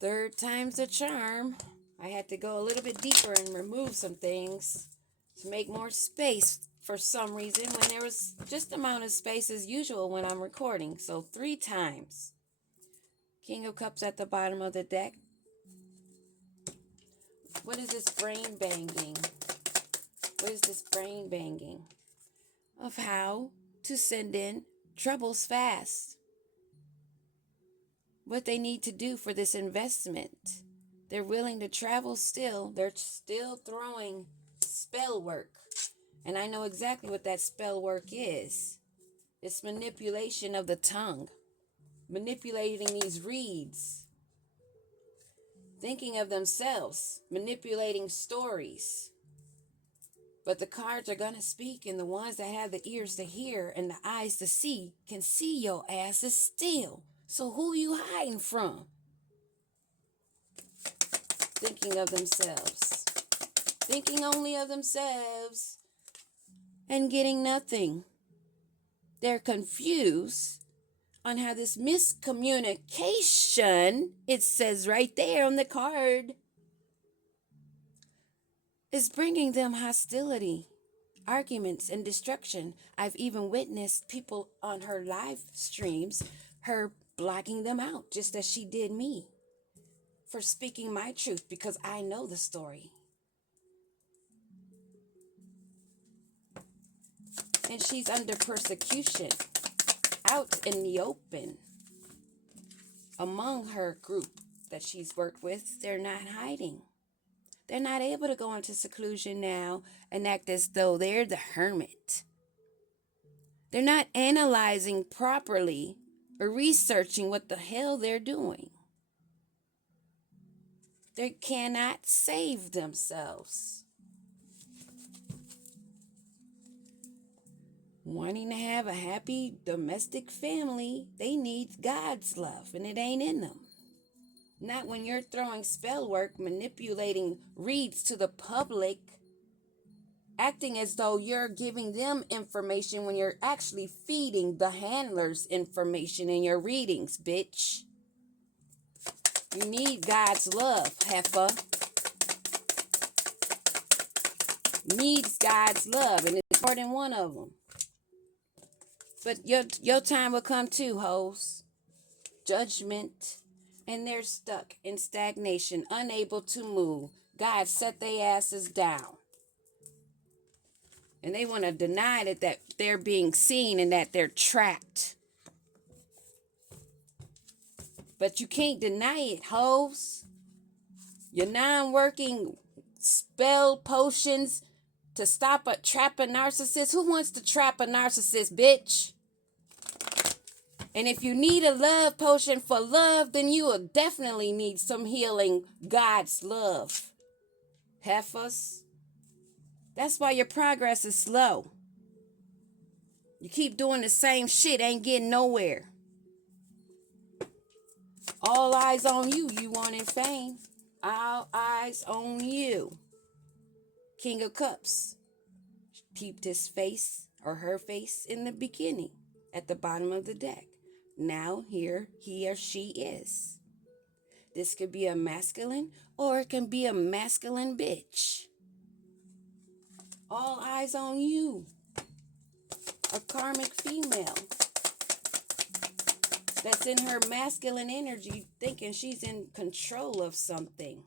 Third time's the charm. I had to go a little bit deeper and remove some things to make more space for some reason when there was just the amount of space as usual when I'm recording. So 3 times. King of Cups at the bottom of the deck. What is this brain banging? What is this brain banging? Of how to send in troubles fast. What they need to do for this investment. They're willing to travel still. They're still throwing spell work. And I know exactly what that spell work is. It's manipulation of the tongue. Manipulating these reeds. Thinking of themselves. Manipulating stories. But the cards are going to speak, and the ones that have the ears to hear and the eyes to see can see your asses still. So who you hiding from? Thinking of themselves. Thinking only of themselves. And getting nothing. They're confused on how this miscommunication, it says right there on the card, is bringing them hostility, arguments, and destruction. I've even witnessed people on her live streams, her blocking them out, just as she did me, for speaking my truth because I know the story. And she's under persecution, out in the open. Among her group that she's worked with, they're not hiding. They're not able to go into seclusion now and act as though they're the hermit. They're not analyzing properly or researching what the hell they're doing. They cannot save themselves. Wanting to have a happy domestic family, they need God's love, and it ain't in them. Not when you're throwing spell work, manipulating reads to the public, acting as though you're giving them information when you're actually feeding the handlers information in your readings, bitch. You need God's love, heifer. Needs God's love, and it's more than one of them. But your time will come too, hoes. Judgment. And they're stuck in stagnation, unable to move. God set their asses down. And they want to deny that they're being seen and that they're trapped. But you can't deny it, hoes. Your non-working spell potions to stop a trap a narcissist. Who wants to trap a narcissist, bitch? And if you need a love potion for love, then you will definitely need some healing God's love. Heifers. That's why your progress is slow. You keep doing the same shit, ain't getting nowhere. All eyes on you, you wanting fame. All eyes on you. King of Cups. Peeped his face or her face in the beginning at the bottom of the deck. Now here he or she is. This could be a masculine or it can be a masculine bitch. All eyes on you. A karmic female that's in her masculine energy thinking she's in control of something.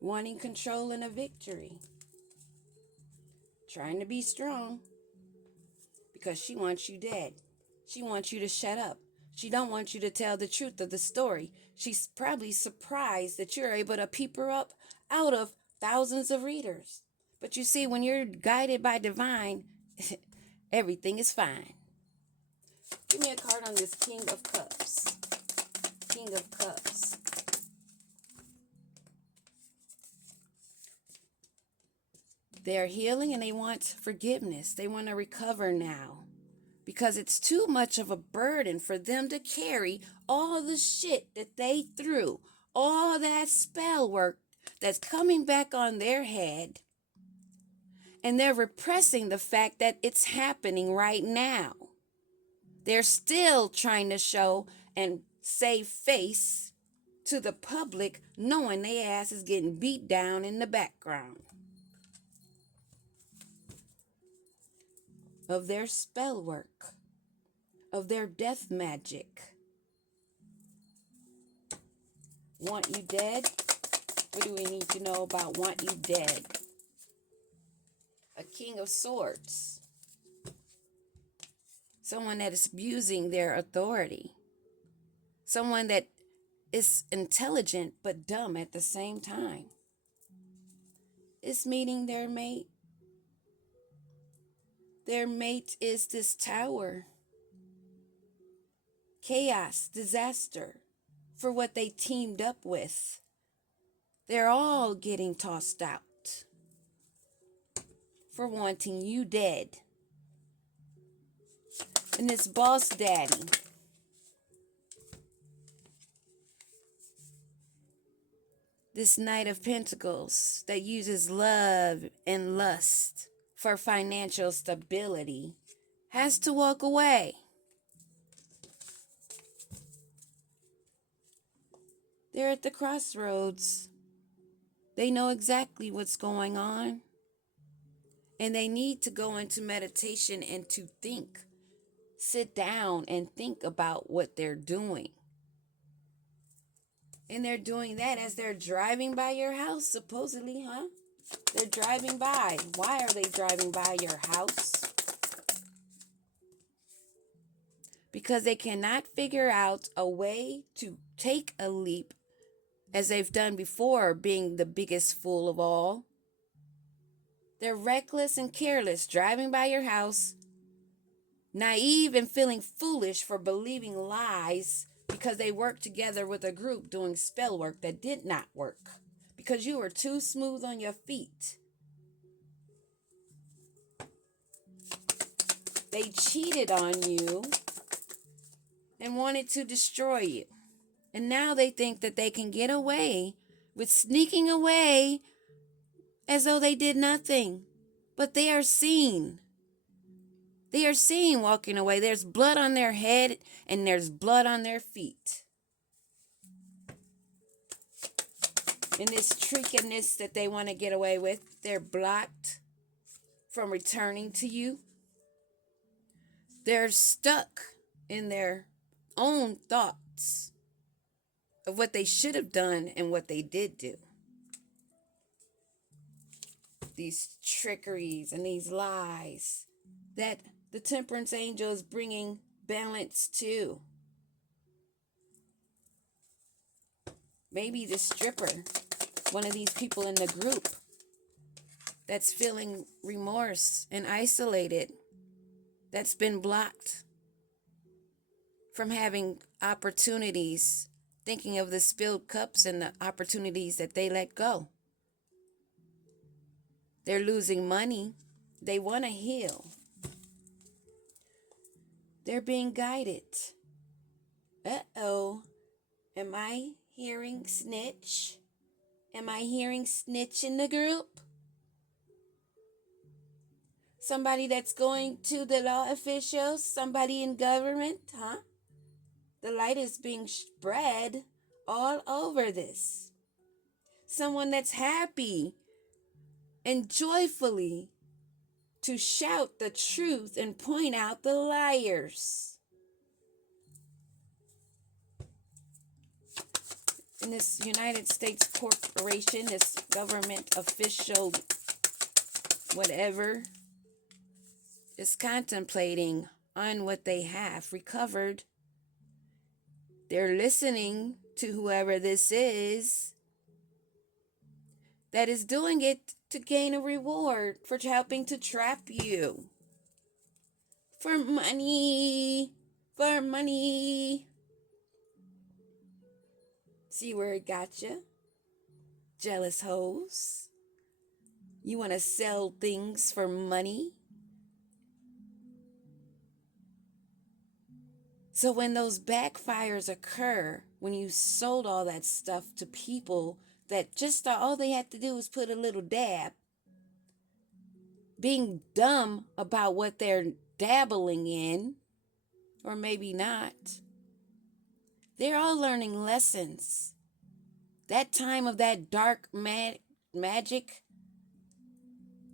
Wanting control and a victory. Trying to be strong because she wants you dead. She wants you to shut up. She don't want you to tell the truth of the story. She's probably surprised that you're able to peep her up out of thousands of readers. But you see, when you're guided by divine, everything is fine. Give me a card on this King of Cups. King of Cups. They're healing and they want forgiveness. They want to recover now. Because it's too much of a burden for them to carry all the shit that they threw. All that spell work that's coming back on their head. And they're repressing the fact that it's happening right now. They're still trying to show and save face to the public, knowing their ass is getting beat down in the background of their spell work, of their death magic. Want you dead? What do we need to know about Want You Dead? A King of Swords. Someone that is abusing their authority. Someone that is intelligent but dumb at the same time. Is meeting their mate. Their mate is this tower. Chaos, disaster for what they teamed up with. They're all getting tossed out for wanting you dead. And this boss daddy, this Knight of Pentacles that uses love and lust for financial stability, has to walk away. They're at the crossroads. They know exactly what's going on. And they need to go into meditation and to think. Sit down and think about what they're doing. And they're doing that as they're driving by your house, supposedly, huh? They're driving by. Why are they driving by your house? Because they cannot figure out a way to take a leap, as they've done before, being the biggest fool of all. They're reckless and careless, driving by your house, naive and feeling foolish for believing lies because they worked together with a group doing spell work that did not work because you were too smooth on your feet. They cheated on you and wanted to destroy you. And now they think that they can get away with sneaking away as though they did nothing. But they are seen. They are seen walking away. There's blood on their head and there's blood on their feet. And this trickiness that they want to get away with, they're blocked from returning to you. They're stuck in their own thoughts of what they should have done and what they did do. These trickeries and these lies that the temperance angel is bringing balance to. Maybe the stripper, one of these people in the group that's feeling remorse and isolated, that's been blocked from having opportunities, thinking of the spilled cups and the opportunities that they let go. They're losing money. They want to heal. They're being guided. Uh-oh. Am I hearing snitch? Am I hearing snitch in the group? Somebody that's going to the law officials? Somebody in government? Huh? The light is being spread all over this. Someone that's happy and joyfully to shout the truth and point out the liars. In this United States corporation, this government official, whatever, is contemplating on what they have recovered. They're listening to whoever this is that is doing it to gain a reward for helping to trap you. For money. For money. See where it got you? Jealous hoes. You want to sell things for money? So when those backfires occur, when you sold all that stuff to people that just thought all they had to do was put a little dab, being dumb about what they're dabbling in, or maybe not. They're all learning lessons. That time of that dark magic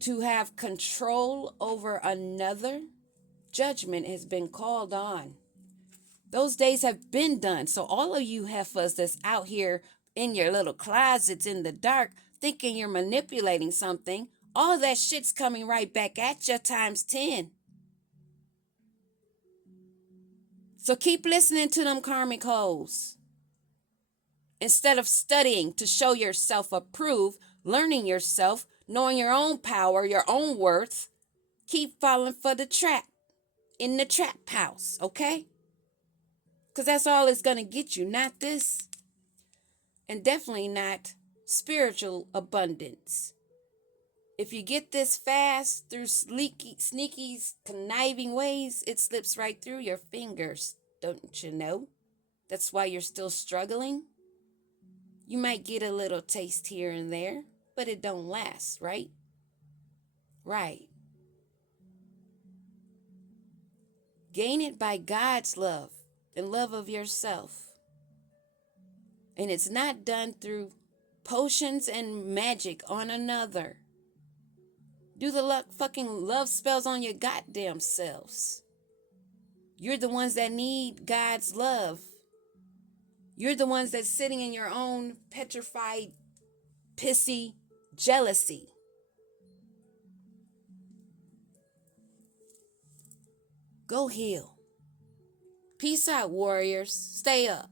to have control over another, judgment has been called on. Those days have been done. So all of you heifers that's out here in your little closets in the dark thinking you're manipulating something, all of that shit's coming right back at you times 10. So keep listening to them karmic hoes. Instead of studying to show yourself approved, learning yourself, knowing your own power, your own worth, keep falling for the trap in the trap house, okay? Because that's all it's going to get you, not this. And definitely not spiritual abundance. If you get this fast through sneaky, conniving ways, it slips right through your fingers, don't you know? That's why you're still struggling. You might get a little taste here and there, but it don't last, right? Right. Gain it by God's love and love of yourself. And it's not done through potions and magic on another. Do the fucking love spells on your goddamn selves. You're the ones that need God's love. You're the ones that's sitting in your own petrified, pissy jealousy. Go heal. Peace out, warriors. Stay up.